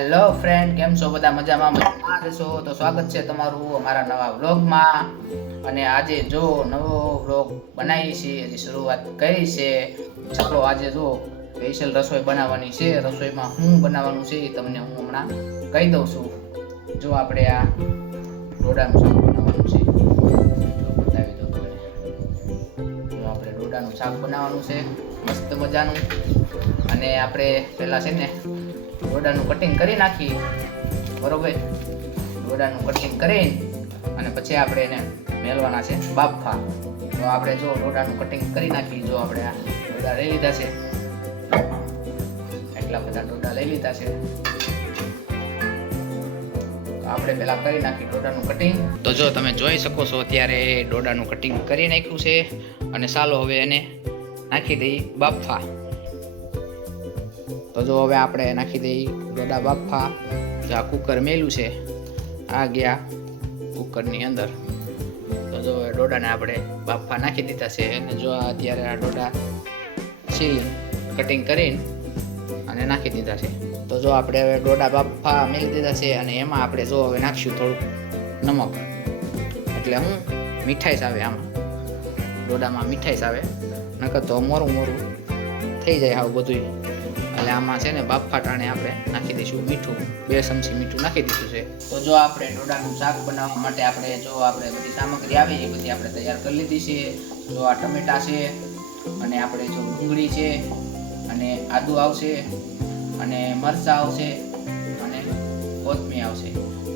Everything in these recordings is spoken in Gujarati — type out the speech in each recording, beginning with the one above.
હેલો ફ્રેન્ડ, કેમ છો? બધા મજામાં છો? તો સ્વાગત છે તમારું અમારા નવા વ્લોગમાં. અને આજે જો નવો વ્લોગ બનાવી છે, હજી શરૂઆત કરી છે. ચાલો આજે જો સ્પેશિયલ રસોઈ બનાવવાની છે. રસોઈમાં શું બનાવવાનું છે એ તમને હું હમણાં કહી દઉં છું. જો આપણે આ ડોડાનું શાક બનાવવાનું છે. જો બતાવી દઉં તમને. જો આપણે ડોડાનું શાક બનાવવાનું છે મસ્ત મજાનું. અને આપણે પહેલાં છે ને ડોડાનું કટિંગ કરી નાખી, બરોબર. ડોડાનું કટિંગ કરી અને પછી આપણે એને મેલવાના છે બાફા. તો આપણે જો ડોડાનું કટિંગ કરી નાખી. જો આપણે આ ડોડા લઈ લીધા છે, એટલા બધા ડોડા લઈ લીધા છે. તો આપણે પહેલા કરી નાખી ડોડાનું કટિંગ. તો જો તમે જોઈ શકો છો અત્યારે ડોડાનું કટિંગ કરી નાખ્યું છે. અને ચાલો હવે એને નાખી દઈ બાફા. તો જો હવે આપણે નાખી દઈ ડોડા બાફા. જો આ કુકર મેલું છે, આ ગયા કુકરની અંદર. તો જો ડોડાને આપણે બાફા નાખી દીધા છે. અને જો અત્યારે આ ડોડા છીલી કટિંગ કરીને અને નાખી દીધા છે. તો જો આપણે હવે ડોડા બાફા મેલી દીધા છે. અને એમાં આપણે જો હવે નાખીશું થોડુંક નમક, એટલે હું મીઠાઈશ આવે આમાં, ડોડામાં મીઠાઈશ આવે. નકર તો મોરું મોરું થઈ જાય આવું બધું. એટલે આમાં છે ને બાફા ટાણે આપણે નાખી દઈશું મીઠું. 2 ચમચી મીઠું નાખી દીધું છે. તો જો આપણે ડોડાનું શાક બનાવવા માટે આપણે બધી સામગ્રી આવી એ બધી આપણે તૈયાર કરી લીધી છે. જો આ ટમેટા છે, અને આપણે જો ડુંગળી છે, અને આદુ આવશે, અને મરચાં આવશે, અને કોથમીર આવશે.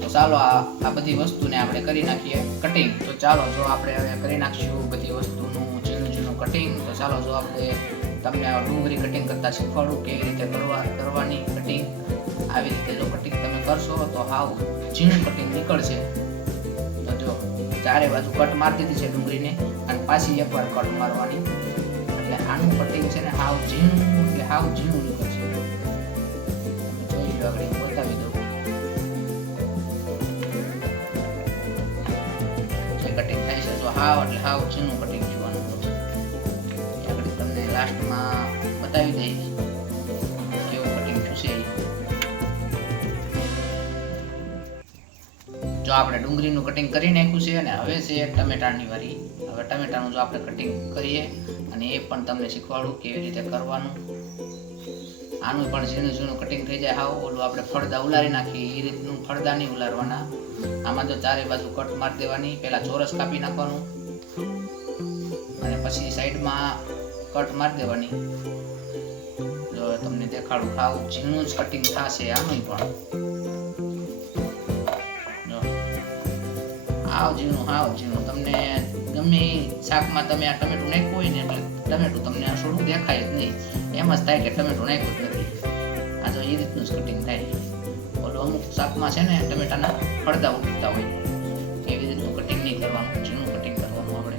તો ચાલો આ બધી વસ્તુને આપણે કરી નાખીએ કટિંગ. તો ચાલો જો આપણે હવે કરી નાખીશું બધી વસ્તુનું ઝીણું કટિંગ. તો ચાલો જો આપણે તમને ડુંગળી કટિંગ કરતા શીખવાડું કેવી રીતે કરવાની કટિંગ. આવી રીતે જો કટિંગ તમે કરશો તો હાવ ઝીણું કટિંગ નીકળશે. તો જો ચારે બાજુ કટ મારી દીધી છે ડુંગળીને, અને પાછી એકવાર કટ મારવાની. એટલે આનું કટિંગ છે ને હાવ ઝીણું, એટલે હાવ ઝીણું નીકળશે. જોઈ લો, આગળ બતાવી દઉં જે કટિંગ થાય છે. જો હાવ એટલે હાવ ઝીણું કટિંગ જોવાનું. લાસ્ટમાં બતાવી દઈશ કેવું કટિંગ થશે. જો આપણે ડુંગળીનું કટિંગ કરી નાખ્યું છે. અને હવે છે ટમેટાની વારી. હવે ટમેટાનું જો આપણે કટિંગ કરીએ, અને એ પણ તમને શીખવાડું કેવી રીતે કરવાનું. આનું પણ ઝીણું કટિંગ થઈ જાય. હાવ ઓલું આપણે ફળદા ઉલારી નાખીએ એ રીતનું ફળદા નહીં ઉલારવાના. આમાં જો ચારે બાજુ કટ મારી દેવાની. પહેલા ચોરસ કાપી નાખવાનું, અને પછી સાઈડમાં કટ મારી દેવાની. જો તમને દેખાડું, હાવ ઝીણું જ કટિંગ થશે આનું પણ. જો હાવ ઝીણું. તમને ગમે શાકમાં તમે આ ટમેટું નાખ્યું હોય ને, એટલે ટમેટું તમને થોડું દેખાય જ નહીં. એમ જ થાય કે ટમેટું નાખ્યું જ નથી. આ જો એ રીતનું જ કટિંગ થાય. ઓલું અમુક શાકમાં છે ને ટમેટાના ફળદા ઉઠતા હોય, એવી રીતનું કટિંગ નહીં કરવાનું, ઝીણું કટિંગ કરવાનું આપણે.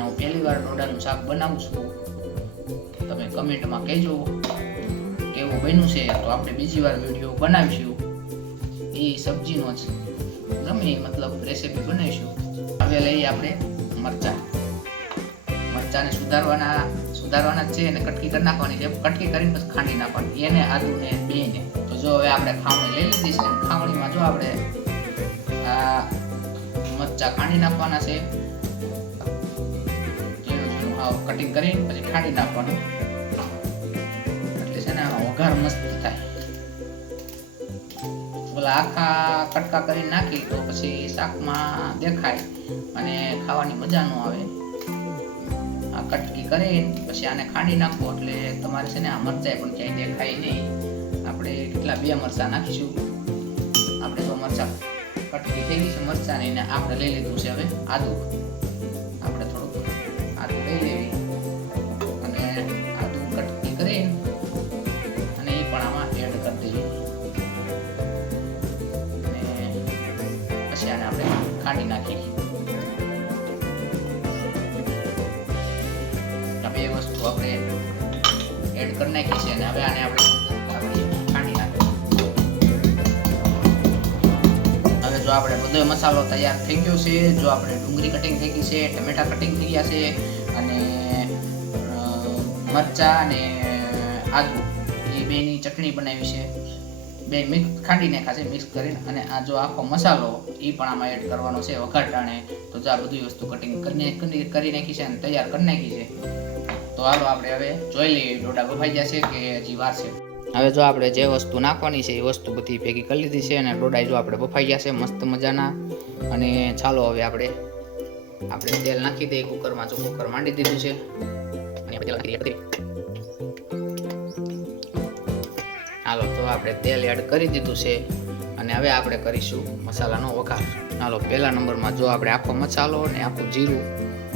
હું પહેલી વાર ડોડાનું શાક બનાવું છું. તમે કમેન્ટમાં કહેજો કેવું બન્યું છે. તો આપણે બીજી વાર વિડીયો બનાવીશું એ સબ્જીનો જ, ગમે મતલબ રેસીપી બનાવીશું. હવે લઈએ આપણે મરચાંને સુધારવાના જ છે, અને કટકી કરી નાખવાની છે. કટકી કરીને પછી ખાંડી નાખવાની, એને આદુને બેને. તો જો હવે આપણે ખાવણી લઈ લીધી છે. ખાવણીમાં જો આપણે આ મરચાં ખાંડી નાખવાના છે. ઝીણું હાવ કટિંગ કરીને પછી ખાંડી નાખવાનું. એટલે છે ને વઘાર મસ્ત થાય. ઓલા આખા કટકા કરીને નાખી તો પછી શાકમાં દેખાય અને ખાવાની મજા ન આવે. આ કટકી કરીને પછી આને ખાંડી નાખો એટલે તમારે છે ને આ મરચાં પણ ક્યાંય દેખાય નહીં. આપણે કેટલા 2 મરચાં નાખીશું. આપણે તો મરચાં કટકી થઈ ગઈ છે મરચાંની, એને આપણે લઈ લીધું છે હવે આદુ. આપણે થોડુંક આદુ લઈ લેવી, અને આદુ કટકી કરી અને એ પણ આમાં એડ કરી દેવી. અને પછી આને આપણે ખાંડી નાખી. આ 2 વસ્તુ આપણે એડ કરી નાખી છે. અને હવે આને આપણે ખાંડી નાખી. જો આપણે બધો મસાલો તૈયાર થઈ ગયો છે. જો આપણે ડુંગળી કટિંગ થઈ ગઈ છે, ટમેટા કટિંગ થઈ ગયા છે, અને મરચાં અને આદુ એ બેની ચટણી બનાવી છે. બે મિક્સ ખાંડી નાખ્યા છે મિક્સ કરીને. અને આ જો આખો મસાલો એ પણ આમાં એડ કરવાનો છે વઘાર ટાણે. તો જો આ બધી વસ્તુ કટિંગ કરી નાખી છે અને તૈયાર કરી નાખી છે. તો હાલો આપણે હવે જોઈ લઈએ ડોડા બફાઈ જશે કે હજી વાર છે. હવે જો આપણે જે વસ્તુ નાખવાની છે એ વસ્તુ બધી ભેગી કરી લીધી છે અને ડોડા જો આપણે બફાઈ ગયા છે મસ્ત મજાના. અને ચાલો હવે આપણે તેલ નાખી દઈએ કુકરમાં. જો કુકર માંડી દીધું છે અને તેલ નાખી દઈએ. હાલો તો આપણે તેલ એડ કરી દીધું છે અને હવે આપણે કરીશું મસાલાનો વઘાર. હાલો પહેલા નંબરમાં જો આપણે આખો મસાલો અને આખું જીરું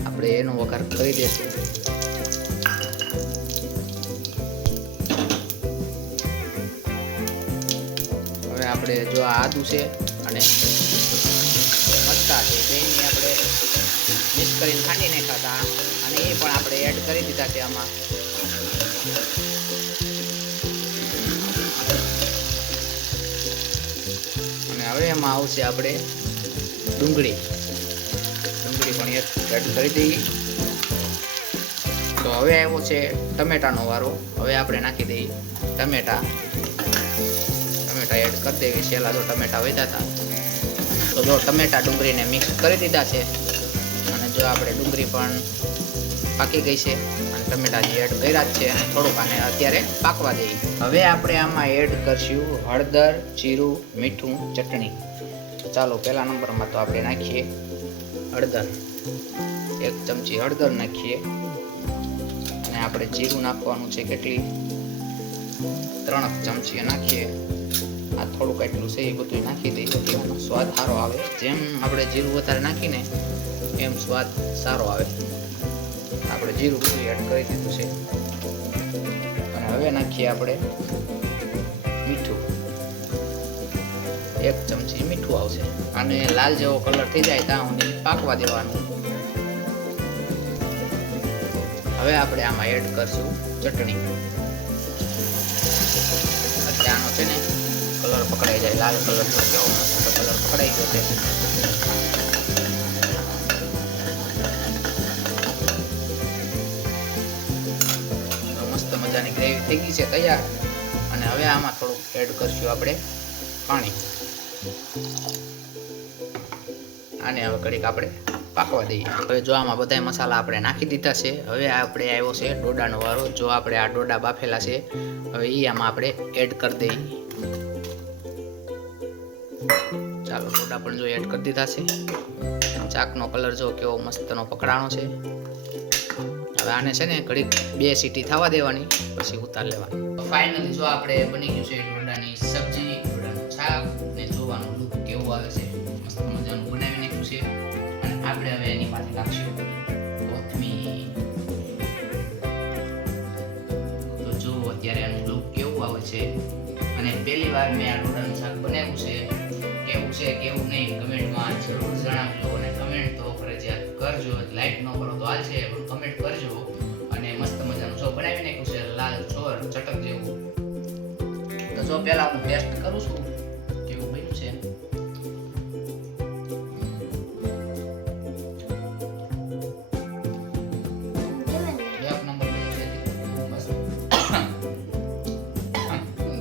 આપણે એનો વઘાર કરી દઈશું. હવે આપણે જો આ આદુ છે અને મરચાં છે બેની આપણે મિક્સ કરીને ખાંડી નાખ્યા હતા અને એ પણ આપણે એડ કરી દીધા છે આમાં. હવે એમાં આવશે આપણે ડુંગળી પણ એડ કરી દઈએ. તો હવે આવ્યો છે ટમેટાનો વારો. હવે આપણે નાખી દઈએ ટમેટા એડ કરી દેવી. છેલ્લા જો ટમેટા વધ્યા હતા તો જો ટમેટા ડુંગળીને મિક્સ કરી દીધા છે અને જો આપણે ડુંગળી પણ પાકી ગઈ છે અને ટમેટા જે એડ કર્યા જ છે અને થોડુંક આને અત્યારે પાકવા દઈએ. હવે આપણે આમાં એડ કરશું હળદર, જીરું, મીઠું, ચટણી. ચાલો પહેલા નંબરમાં તો આપણે નાખીએ હળદર. 1 ચમચી હળદર નાખીએ અને આપણે જીરું નાખવાનું છે કેટલી 3 ચમચી નાખીએ. આ થોડુંક એટલું છે એ બધું નાખી દઈએ એટલે એનો સ્વાદ સારો આવે. જેમ આપણે જીરું વધારે નાખીને એમ સ્વાદ સારો આવે. આપણે જીરું બધું એડ કરી દીધું છે અને હવે નાખીએ આપણે મીઠું. 1 ચમચી મીઠું આવશે અને લાલ જેવો કલર થઈ જાય ત્યાં સુધી પાકવા દેવાનું. હવે આપણે આમાં એડ કરશું ચટણી. એટલે આનો છે ને કલર પકડાઈ જાય. લાલ કલર કેવો મસ્ત કલર પકડાઈ ગયો છે. મજાની ગ્રેવી થઈ ગઈ છે તૈયાર. અને હવે આમાં થોડુંક એડ કરશું આપણે પાણી. આને હવે ઘડીક આપણે પાકવા દઈએ. હવે જો આમાં બધા મસાલા આપણે નાખી દીધા છે. હવે આપણે આવ્યો છે ડોડાનો વારો. જો આપણે આ ડોડા બાફેલા છે હવે એ આમાં આપણે એડ કરી દઈએ. ચાલો ડોડા પણ જો એડ કરી દીધા છે. ચાકનો કલર જો કેવો મસ્તનો પકડાણો છે. હવે આને છે ને ઘડીક 2 સીટી થવા દેવાની પછી ઉતાર લેવાની. ફાઇનલી જો આપણે બની ગયું છે ડોડાની સબ્જી, ડોડાનું શાક ને જોવાનું લુક કેવું આવે છે. મસ્ત મજાનું બનાવી નાખ્યું છે અને આપણે હવે એની પાસે નાખશું કોથમીર. તો જો અત્યારે આનું લુક કેવું આવે છે અને પહેલી વાર મેં આ ડોડાનું શાક બનાવ્યું છે. કેવું છે કેવું નહીં કમેન્ટમાં જરૂર જણાવજો અને કમેન્ટ તો ફરજિયાત કરજો. લાઈક ન કરો તો હાલશે પણ કમેન્ટ કરજો. અને મસ્ત મજાનું જો બનાવી નાખ્યું છે લાલ ચોર ચટક જેવું. તો જો પહેલા હું ટેસ્ટ કરું છું કેવું બન્યું છે. એક નંબર બન્યું છે. બસ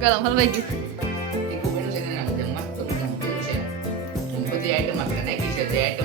ગરમ હલવાઈ ગયું. તીખું બન્યું છે ને એના બધા મસ્ત મજાનું બન્યું છે. બધી આઈટમ આપણે નાખી છે. તે આઈટમ